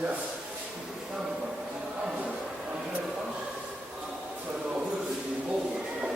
Ja, die staan er. Aan de andere kant, waardoor we die bollen